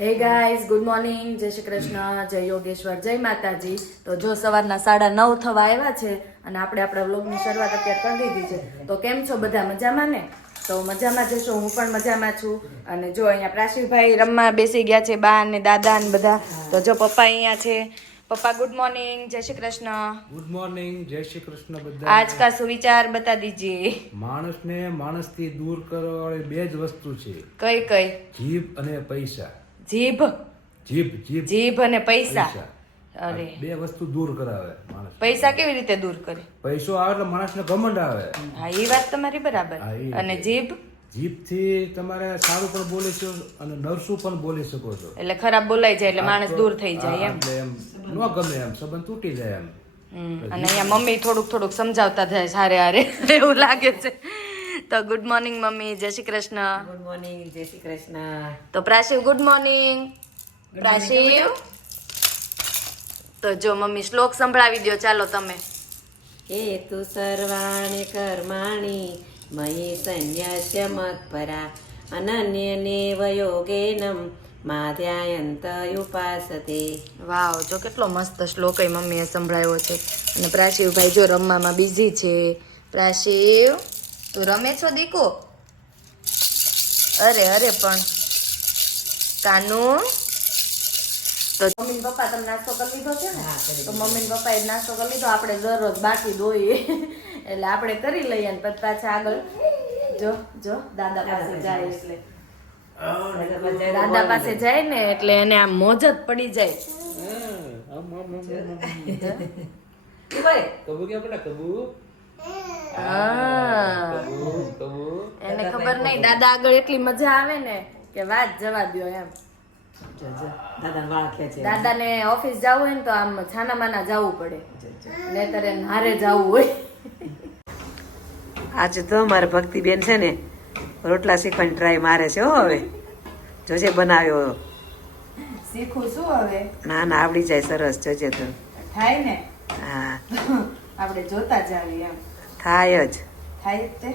Hey guys good morning જય શ્રી કૃષ્ણ જય યોગેશ્વર જય માતાજી. તો જો સવારના સાડા નવ થવા આવ્યા છે અને આપણે આપણા વ્લોગની શરૂઆત અત્યારે કરી દીધી છે. તો કેમ છો બધા મજામાં ને? તો મજામાં જશો હું પણ મજામાં છું. અને જો અહીંયા પ્રાસીભાઈ રમવા બેસી ગયા છે બા ને દાદા ને બધા. તો જો પપ્પા અહીંયા છે. પપ્પા ગુડ મોર્નિંગ જય શ્રી કૃષ્ણ. ગુડ મોર્નિંગ જય શ્રી કૃષ્ણ બધા આજ કા સુવિચાર બતા દીજીએ. માણસને માણસથી દૂર કરવા વાળી બે જ વસ્તુ છે. કઈ કઈ? જીભ અને પૈસા. જીભ. જીભ જીભ. જીભ અને પૈસા. અરે. બે વસ્તુ દૂર કરાવે માણસ પૈસા કેવી રીતે દૂર કરે? પૈસો આવે એટલે માણસને ઘમંડ આવે. હા એ વાત તમારી બરાબર. અને જીભ જીભ? જીભથી તમારે સારું પણ બોલી શકો અને નરસું પણ બોલી શકો છો. એટલે ખરાબ બોલાઈ જાય એટલે માણસ દૂર થઈ જાય એમ. એટલે એમ ન ગમે એમ સંબંધ તૂટી જાય એમ. અને અહીંયા મમ્મી થોડુંક થોડુંક સમજાવતા થાય સારે હારે એવું લાગે છે. તો ગુડ મોર્નિંગ મમ્મી. જય શ્રી કૃષ્ણ. ગુડ મોર્નિંગ જય શ્રી કૃષ્ણ. તો પ્રાશિવ ગુડ મોર્નિંગ પ્રાશિવ. તો જો મમ્મી શ્લોક સંભળાવી દો ચાલો તમે. હેતુ સર્વાણિ કર્માણી મયી સંન્યાસ્ય મત્પરા અનન્યનેવ યોગેનમ માધ્યાયંત ઉપાસતે વાવ જો કેટલો મસ્ત શ્લોક એ મમ્મીએ સંભળાવ્યો છે. અને પ્રાશિવભાઈ જો રમવામાં બિઝી છે. પ્રાશિવ તું રમે છો દીકો? અરે અરે પણ. કાનુ? તો મમ્મી પપ્પા તમે નાસ્તો કરી લીધો છે ને? તો મમ્મી પપ્પાએ નાસ્તો કરી લીધો. આપણે દરરોજ બાકી દોઈએ એટલે આપણે કરી લઈએ ને પછી પાછા આગળ. જો જો દાદા પાસે જાય એટલે. દાદા પાસે જાય ને. એટલે એને આમ મોજ જ પડી જાય. કબૂ પેલા હા કબુ? એને ખબર નહીં દાદા આગળ એટલી મજા આવે ને કે વાત જવા દો એમ. દાદા ને ઓફિસ જવું હોય ને તો આમ છાના માના જવું પડે. નહીતર એને હારે જવું હોય. આજે તો મારે ભક્તિબેન છે ને રોટલા શીખવાની ટ્રાય મારે છે હો હવે. જોજે બનાવ્યો શીખું શું હવે? ના ના આવડી જાય સરસ જોજે તો. થાય ને? હા. આપણે જોતા જ આવીએ એમ. થાય જ. થાય જ તે?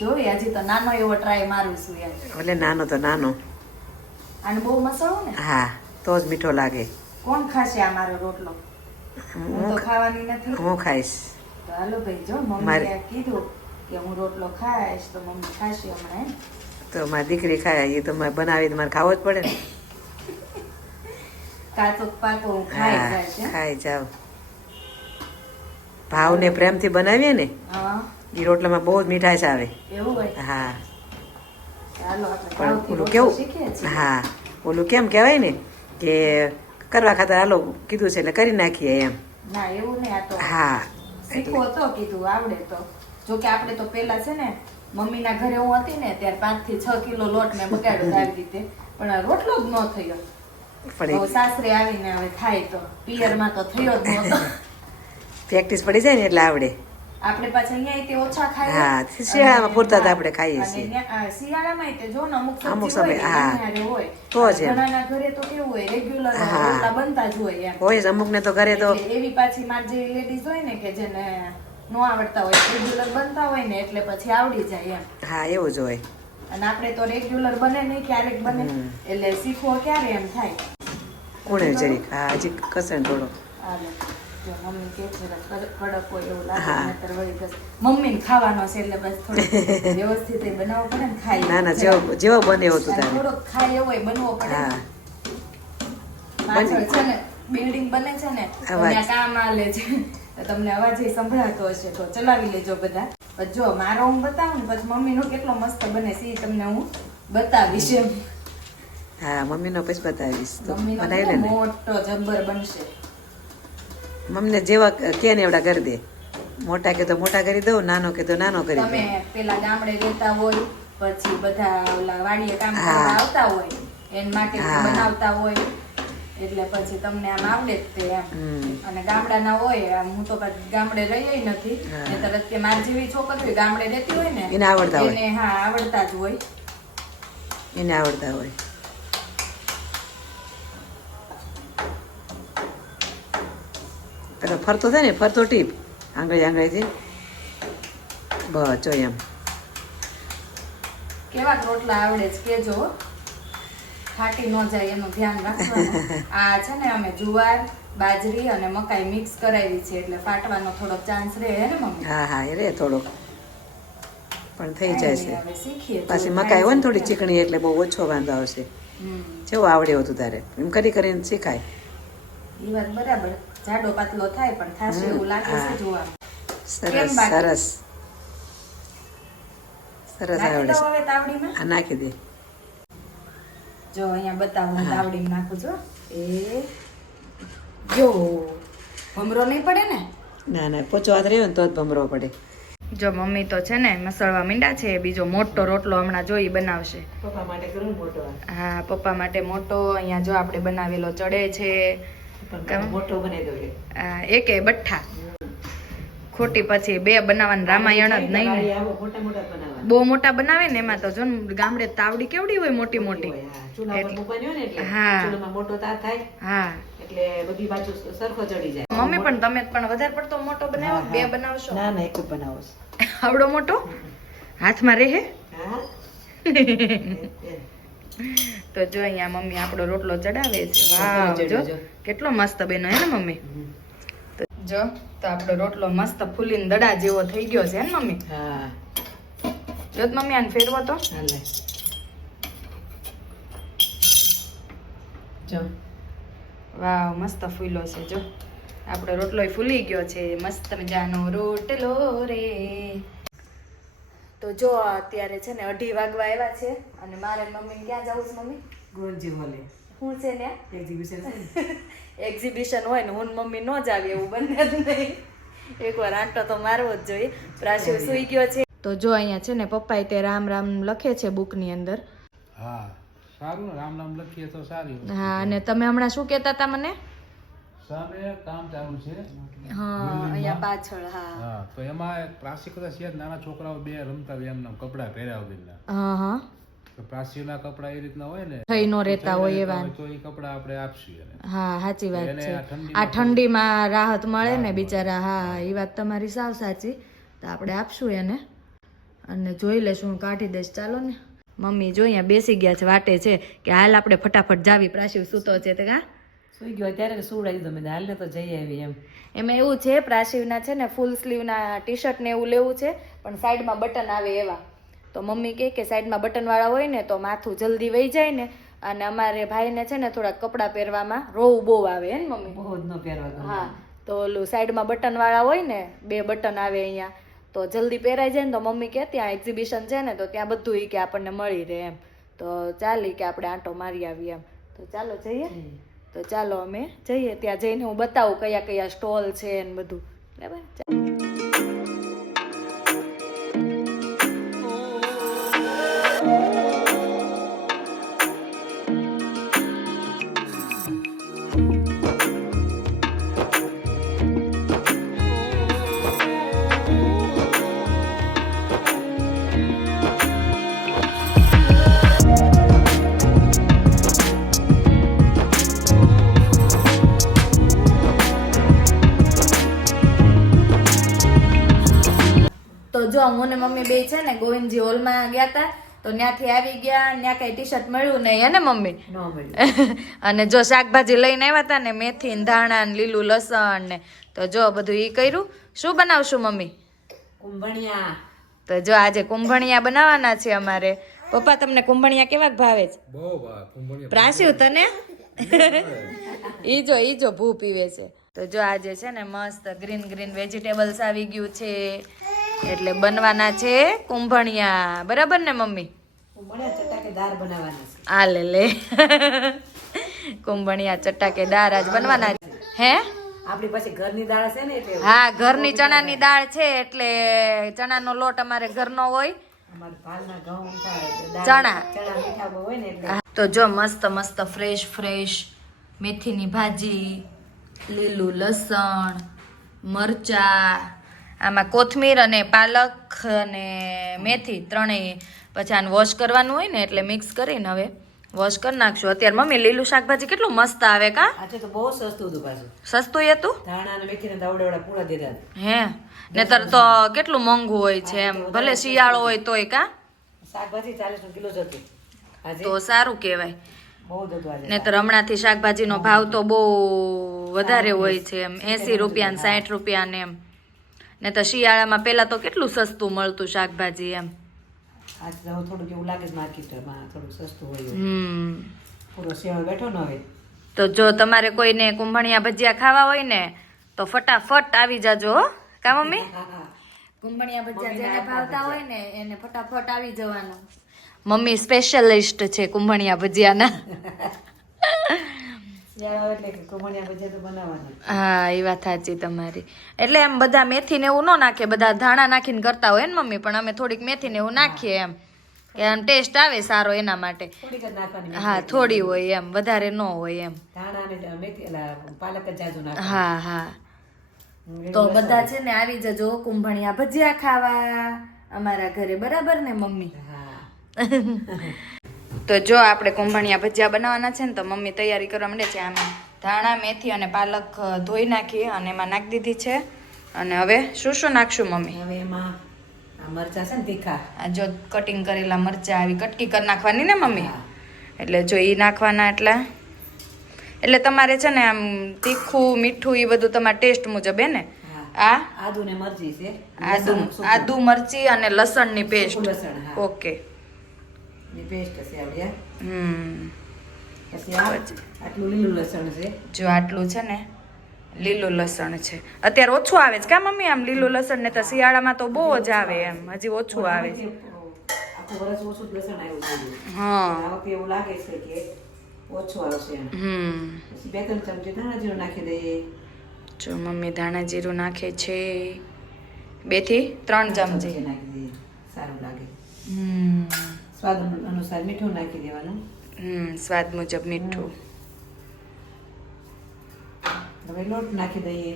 જોઈ હજી તો નાનો એવો ટ્રાય મારું છું એટલે નાનો તો નાનો. અને બહુ મસાલો ને? હા તો જ મીઠો લાગે. કોણ ખાશે આ મારો રોટલો? હું તો ખાવાની નથી. હું ખાઈશ. તો હાલો ભાઈ જો મમ્મીએ કીધું કે હું રોટલો ખાઈશ તો મમ્મી ખાશે હમણાં તો મારી દીકરી ખાય એ તો મારે બનાવી મારે ખાવો જ પડે ને. કાચો પાકો ખાઈ છે જાવ ભાવને પ્રેમથી બનાવીએ ને એ એ રોટલામાં બહુ જ મીઠાશ આવે. એવું હા. પણ ઓલું કેવું? હા. ઓલું કેમ કહેવાય ને કે કરવા ખાતર હાલો કીધું છે એટલે કરી નાખીએ એમ. ના હા. શીખવો તો કીધું આવડે તો. જો કે આપણે તો પેલા છે ને મમ્મીના ઘરે હું હતી ને ત્યારે પાંચથી છ કિલો લોટ મેં બગાડ્યો આવી રીતે. પણ આ રોટલો જ ન થયો. સાસરે આવીને હવે થાય તો પિયરમાં તો થયો જ નહોતો પ્રેક્ટિસ પડી જાય ને એટલે આવડે. આપણે પાછા અહીંયા તે ઓછા ખાઈએ. હા, શિયાળામાં પૂરતા આપણે ખાઈએ છીએ. શિયાળામાં તે જો ને અમુક અમુક હોય સમય, હા. તો જ ઘણાના ઘરે તો કેવું હોય રેગ્યુલર હા. રોટલા બનતા જ હોય એમ. હોય અમુક ને તો ઘરે તો એવી પાછી માર જે લેડીઝ હોય ને કે જેને નો આવડતા હોય રેગ્યુલર બનતા હોય ને એટલે પછી આવડી જાય એમ. હા એવું જ હોય. અને આપણે તો રેગ્યુલર બને નહીં ક્યારેક બને. એટલે શીખવો ક્યારે એમ થાય. કોણે જરીક? હા હજી કસણ થોડો. જો મમ્મી કે છે કડક હોય એવું લાગે વળી બસ મમ્મીને ખાવાનો છે એટલે બસ થોડું વ્યવસ્થિત બનાવવો પડે ને ખાઈ ના ના જેવો જેવો બને એવો તું અને તારે. એવો બનવો પડે. પાછળ છે ને બિલ્ડિંગ બને છે ને ત્યાં કામ આલે છે. તમને અવાજ સંભળાતો હશે તો ચલાવી લેજો બધા. જો મારો હું બતાવું ને પછી મમ્મીનો કેટલો મસ્ત બને છે એ તમને હું બતાવીશ એમ. હા મમ્મીનો પછી બતાવીશ. તો મમ્મીનો બનાવી લે મોટો જબ્બર બનશે. મમ્મીને જેવા કે ને એવડા કરી દે. મોટા કે તો મોટા કરી દઉં નાનો કે તો નાનો કરી દઉં. તમે પેલા ગામડે રહેતા હોય પછી બધા ઓલા વાડીએ કામ કરવા આવતા હોય એન માટે બનાવતા હોય એટલે પછી તમને આમ આવડે જ તે એમ. અને ગામડાના હોય આમ હું તો ગામડે રહી નથી. હા. તરત કે મારી જેવી છોકરી ગામડે રહેતી હોય ને એને આવડતા હોય. એને હા આવડતા જ હોય. એને આવડતા હોય. પેલો ફરતો થાય ને ફરતો ટીપ. આંગળી આંગળીથી. બસ જો એમ. કેવા રોટલા આવડે છે કેજો. હો. ફાટી ન જાય એનું ધ્યાન રાખવાનું. આ છે ને અમે જુવાર બાજરી અને મકાઈ મિક્સ કરાવી છે એટલે ફાટવાનો થોડો ચાન્સ રહે હે ને મમ્મી? હા હા એ રે થોડોક. પણ થઈ જાય છે. પછી મકાઈ હોય ને થોડી ચીકણી એટલે બહુ ઓછો વાંધો આવશે. જેવું આવડે હતું તારે. એમ કરી કરીને શીખાય. એ વાત બરાબર. જાડો પાતળો થાય પણ થાશે એવું લાગે છે જોવા. સરસ સરસ. સરસ આવડે હવે તાવડીમાં? આ નાખી દે. જો અહીંયા બતાવું તાવડીમાં નાખું છું એ જો ભમરો નહીં પડે ને? ના ના પોચો હાથ રહ્યો ને તો જ ભમરો પડે. જો મમ્મી તો છે ને મસળવા મીંડા છે બીજો મોટો રોટલો હમણાં જોઈ બનાવશે. પપ્પા માટે કરું મોટો હા પપ્પા માટે મોટો અહીંયા જો આપણે બનાવેલો ચડે છે? મોટો બનાવી એકે બઠ્ઠા. ખોટી પછી બે બનાવવાનું રામાયણ જ નહીં બહુ મોટા બનાવે ને એમાં તો જો ગામડે તાવડી કેવડી હોય મોટી મોટી ચૂલા પર મૂકવાની હોય ને એટલે હા. મોટો થાય હા. એટલે બધી બાજુ સરખો ચડી જાય. મમ્મી પણ તમે પણ વધારે પડતો મોટો બનાવો બે બનાવશો? ના ના એક બનાવો આવડો મોટો? હાથમાં રહે? હા. તો જો અહીંયા મમ્મી આપણો રોટલો ચડાવે છે. જો. કેટલો મસ્ત બેનો હે ને મમ્મી? જો તો આપણો રોટલો મસ્ત ફૂલીને દડા જેવો થઈ ગયો છે ને મમ્મી? હા. જો મમ્મી આને ફેરવો તો. હાલે. જો. વાવ મસ્ત ફૂલો છે જો. આપણો રોટલો ફૂલી ગયો છે. મસ્ત મજાનો રોટલો રે. તો જો અત્યારે છે ને અઢી વાગવા આવ્યા છે અને મારે મમ્મી ક્યાં જવું છે મમ્મી? ગુણજી હોલે હું છે ને? એક્ઝિબિશન એક્ઝિબિશન હોય ને હું મમ્મી ન જ આવી એવું બંને જ નહીં. એકવાર આંટો તો મારવો જ જોઈએ. પ્રાશિવ સુઈ ગયો છે. તો જો અહીંયા છે ને પપ્પાએ તે રામ રામ લખે છે બુકની અંદર. હા સારું રામ રામ નામ લખીએ તો સારું. હા અને તમે હમણાં શું કહેતા હતા મને? સામે કામ ચાલુ છે. હા અહીંયા પાછળ હા. હા તો એમાં પ્રાસિકતા છે નાના છોકરાઓ બે રમતા હોય એમના કપડાં પહેર્યા વગરના. હા હા. પ્રાસીના કપડા એ રીતના હોય ને થઈ નો રહેતા હોય એવા. તો એ કપડા આપણે આપશું એને. હા સાચી વાત છે. આ ઠંડીમાં રાહત મળે ને બિચારા. હા એ વાત તમારી સાવ સાચી. તો આપણે આપશું એને. અને જોઈ લેશું કાઢી દઈશ. ચાલો ને. મમ્મી જો અહીંયા બેસી ગયા છે વાટે છે કે હાલ આપણે ફટાફટ જાવી પ્રાશિવ સૂતો છે તે કા? સુઈ ગયો. ત્યારે સુવડાવી તમે મેં હાલ ને તો જઈ આવી એમ. એમાં એવું છે પ્રાશિવના છે ને ફૂલ સ્લીવના ટી શર્ટ ને એવું લેવું છે પણ સાઈડમાં બટન આવે એવા. તો મમ્મી કહે કે સાઈડમાં બટનવાળા હોય ને તો માથું જલ્દી વહી જાય ને અને અમારે ભાઈને છે ને થોડા કપડાં પહેરવામાં રોવું બહુ આવે હે ને મમ્મી. બહુ જ ન પહેરવા હા તો ઓલું સાઈડમાં બટનવાળા હોય ને બે બટન આવે અહીંયા. તો જલ્દી પહેરાઈ જાય ને તો મમ્મી કહે ત્યાં એક્ઝિબિશન છે ને તો ત્યાં બધું એ કે આપણને મળી રહે એમ. તો ચાલી કે આપણે આંટો મારી આવીએ એમ. તો ચાલો જઈએ. તો ચાલો અમે જઈએ ત્યાં જઈને હું બતાવું કયા કયા સ્ટોલ છે ને બધું. બરાબર? જો હું ને મમ્મી બે છે ને ગોવિંદજી હોલમાં ગયા હતા તો ત્યાંથી આવી ગયા ત્યાં કઈ ટી શર્ટ મળ્યું નહીં હે ને મમ્મી? અને જો શાકભાજી લઈને આવ્યા હતા ને મેથી ને ધાણા ને લીલું લસણ ને તો જો બધું ઈ કર્યું. શું બનાવશું મમ્મી? કુંભણિયા. તો જો આજે કુંભણિયા બનાવવાના છે અમારે. પપ્પા તમને કુંભણિયા કેવા ભાવે છે? બહુ ભાવ પ્રાસ્યું તને? ઈ જો ઈ જો ભૂ પીવે છે. તો જો આજે છે ને મસ્ત ગ્રીન ગ્રીન વેજીટેબલ્સ આવી ગયું છે. એટલે બનવાના છે કુંભણિયા. બરાબર ને મમ્મી? આ લે લે. કુંભણિયા ચટાકેદાર આજ બનવાના છે. હે? આપણી પાસે ઘરની દાળ છે ને એટલે હા ઘરની ચણાની દાળ છે એટલે ચણાનો લોટ અમારે ઘરનો હોય. ચણા. તો જો મસ્ત મસ્ત ફ્રેશ ફ્રેશ મેથીની ભાજી લીલું લસણ મરચા આમાં કોથમીર અને પાલક અને મેથી ત્રણેય પછી આને વોશ કરવાનું હોય ને એટલે મિક્સ કરીને હવે વોશ કરી નાખશું. અત્યારે મમ્મી લીલું શાકભાજી કેટલું મસ્ત આવે કા? આજે તો બહુ સસ્તું હતું પાછું. સસ્તું હતું? ધાણા અને મેથી દાવડા પૂરા દીધા હે નહીતર તો કેટલું મોંઘું હોય છે એમ. ભલે શિયાળો હોય તોય કા? શાકભાજી ચાલીસ કિલો જ હતું. તો સારું કહેવાય. બહુ હતું નહીતર હમણાંથી શાકભાજીનો ભાવ તો બહુ વધારે હોય છે એમ. એસી રૂપિયા ને સાઠ રૂપિયા ને એમ. ને તો શિયાળામાં પેલા તો કેટલું સસ્તું મળતું શાકભાજી એમ? આજ તો થોડુંક એવું લાગે માર્કેટમાં થોડુંક સસ્તું હોય પૂરો સેવણ બેઠો ન હોય. તો જો તમારે કોઈને કુંભણિયા ભજીયા ખાવા હોય ને તો ફટાફટ આવી જાજો હો. કા મમ્મી? કુંભણિયા ભજીયા જેને ભાવતા હોય ને એને ફટાફટ આવી જવાનું. મમ્મી સ્પેશિયલિસ્ટ છે કુંભણિયા ભજીયાના. હા એ વાત સાચી તમારી. એટલે એમ બધા મેથી ને એવું ન નાખે બધા ધાણા નાખીને કરતા હોય ને મમ્મી પણ અમે થોડીક મેથી ને એવું નાખીએ એમ. કે આમ ટેસ્ટ આવે સારો એના માટે. થોડીક જ નાખવાની હા થોડી હોય એમ વધારે ન હોય એમ. હા હા. તો બધા છે ને આવી જજો કુંભણિયા ભજીયા ખાવા. અમારા ઘરે બરાબર ને મમ્મી? હા. તો જો આપણે કુંભણિયા ભજીયા બનાવવાના છે ને તો મમ્મી તૈયારી કરવા માંડે છે. આમાં ધાણા મેથી અને પાલક ધોઈ નાખી અને એમાં નાખી દીધી છે. અને હવે શું શું નાખશું મમ્મી? હવે એમાં મરચા છે ને તીખા. આ જો કટિંગ કરેલા મરચા આવી કટકી કરી નાખવાની ને મમ્મી? એટલે જો એ નાખવાના એટલા. એટલે તમારે છે ને આમ તીખું મીઠું એ બધું તમારા ટેસ્ટ મુજબ હે ને? આ? આદુ ને મરચી છે. આદુ આદુ મરચી અને લસણની પેસ્ટ. ઓકે પેસ્ટ છે આપણે હમ પછી આટલું લીલું લસણ છે જો આટલું છે ને લીલું લસણ છે અત્યારે ઓછું આવે છે કા મમ્મી આમ લીલું લસણ ને તો શિયાળામાં તો બહુ જ આવે એમ હજી ઓછું આવે છે હા એવું લાગે છે કે ઓછું આવશે હમ બે ત્રણ ચમચી ધાણા જીરું નાખી દઈએ જો મમ્મી ધાણા જીરું નાખે છે બેથી ત્રણ ચમચી નાખી દઈએ સારું લાગે હમ સ્વાદ અનુસાર મીઠું નાખી દેવાનું. હમ સ્વાદ મુજબ મીઠું. હવે લોટ નાખી દઈએ.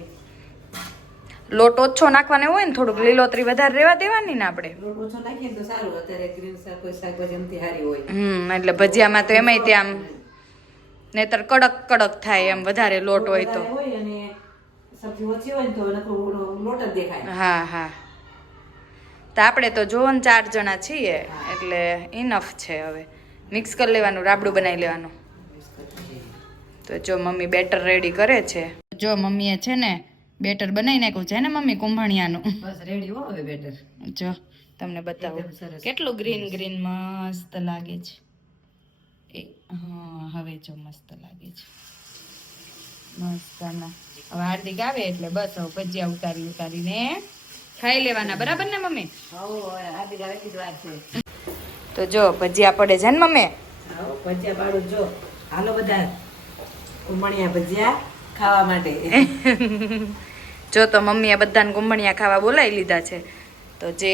લોટ ઓછો નાખવાનો હોય ને થોડુંક લીલોતરી વધારે રહેવા દેવાની ને આપણે. લોટ ઓછો નાખીએ તો સારું અત્યારે ગ્રીન શાક કોઈ શાકભાજી એમથી સારી હોય. હમ એટલે ભજીયામાં તો એમાંય ત્યાં નહીતર કડક કડક થાય એમ વધારે લોટ હોય તો. હોય અને સબ્જી ઓછી હોય ને તો લોટ જ દેખાય. હા હા. તો આપણે તો જોવન ચાર જણા છીએ એટલે ઇનફ છે હવે. મિક્સ કરી લેવાનું રાબડું બનાવી લેવાનું. તો જો મમ્મી બેટર રેડી કરે છે. જો મમ્મીએ છે ને બેટર બનાવી નાખ્યું છે ને મમ્મી કુંભણિયાનું. બસ રેડી હો હવે બેટર. જો તમને બતાવો. કેટલું ગ્રીન ગ્રીન મસ્ત લાગે છે. એ હા હવે જો મસ્ત લાગે છે. મસ્ત હવે હાર્દિક આવે એટલે બસ હવે ભજીયા ઉતારી ઉતારીને ખાઈ લેવાના બરાબર ને મમ્મી? તો જો ભજીયા પડે છે ને મમ્મી? ભજીયા પાડું જો. હાલો બધા ઉમણિયા ભજીયા ખાવા માટે. જો તો મમ્મીએ બધાને ગુમણિયા ખાવા બોલાવી લીધા છે. તો જે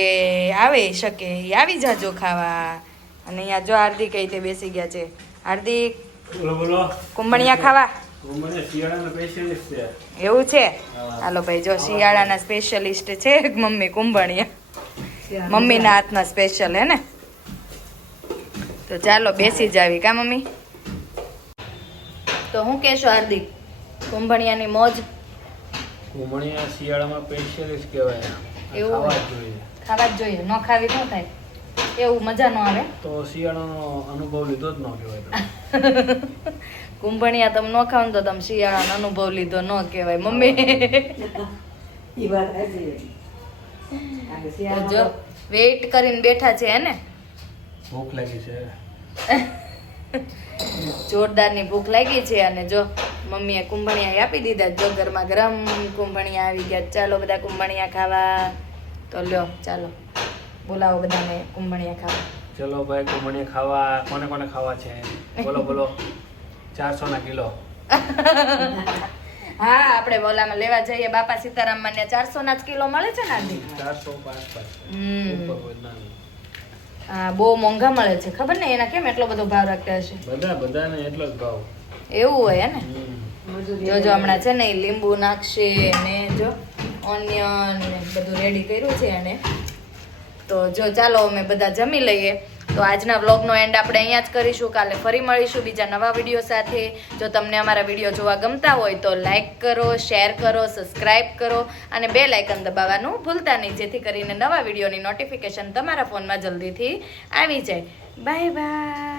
આવે શકે એ આવી જાજો ખાવા. અને અહીંયા જો હાર્દિક કઈ તે બેસી ગયા છે. હાર્દિક બોલો બોલો. કુંભણિયા ખાવા. મને શિયાળાનો સ્પેશિયલિસ્ટ છે. એવું છે? હાલો ભાઈ જો શિયાળાના સ્પેશિયલિસ્ટ છે મમ્મી કુંભણિયા. મમ્મીના હાથના સ્પેશિયલ હે ને? તો ચાલો બેસી જાવી કા મમ્મી? તો હું કેશો હાર્દિક કુંભણિયાની મોજ? કુંભણિયા શિયાળામાં સ્પેશિયલિસ્ટ કહેવાય. એવું ખાવા જ જોઈએ. ખાવા જ જોઈએ. ન ખાવી ન થાય. એવું મજા ન આવે? તો શિયાળાનો અનુભવ લીધો જ ન કહેવાય કુંભણિયા તમે ન ખાવ તો તમે શિયાળાનો અનુભવ લીધો ન કહેવાય મમ્મી. જો વેઇટ કરીને બેઠા છે હે ને? ભૂખ લાગી છે. જોરદારની ભૂખ લાગી છે અને જો મમ્મીએ કુંભણિયા આપી દીધા જો ઘરમાં ગરમ કુંભણિયા આવી ગયા ચાલો બધા કુંભણિયા ખાવા. તો લ્યો ચાલો બોલાવો બધાને કુંભણિયા ખાવા. ચલો ભાઈ કુંભણિયા ખાવા કોને કોને ખાવા છે? બોલો બોલો. ચારસો ના કિલો. હા આપણે બોલામાં લેવા જઈએ. બાપા સીતારામમાં ને ચારસો ના જ કિલો મળે છે ને આજે? ચારસો. હા બહુ મોંઘા મળે છે. ખબર ને એના કેમ એટલો બધો ભાવ રાખતા હશે બધા બધાને એટલો જ ભાવ. એવું હોય ને? જોજો હમણાં છે ને લીંબુ નાખશે ને જો ઓનિયન ને બધું રેડી કર્યું છે એને. તો જો ચાલો અમે બધા જમી લઈએ. તો આજના વ્લોગનો એન્ડ આપણે અહીંયા જ કરીશું. કાલે ફરી મળીશું બીજા નવા વીડિયો સાથે. જો તમને અમારા વીડિયો જોવા ગમતા હોય તો લાઇક કરો શેર કરો સબસ્ક્રાઈબ કરો અને બે લાઇકન દબાવવાનું ભૂલતા નહીં. જેથી કરીને નવા વિડીયોની નોટિફિકેશન તમારા ફોનમાં જલ્દીથી આવી જાય. Bye bye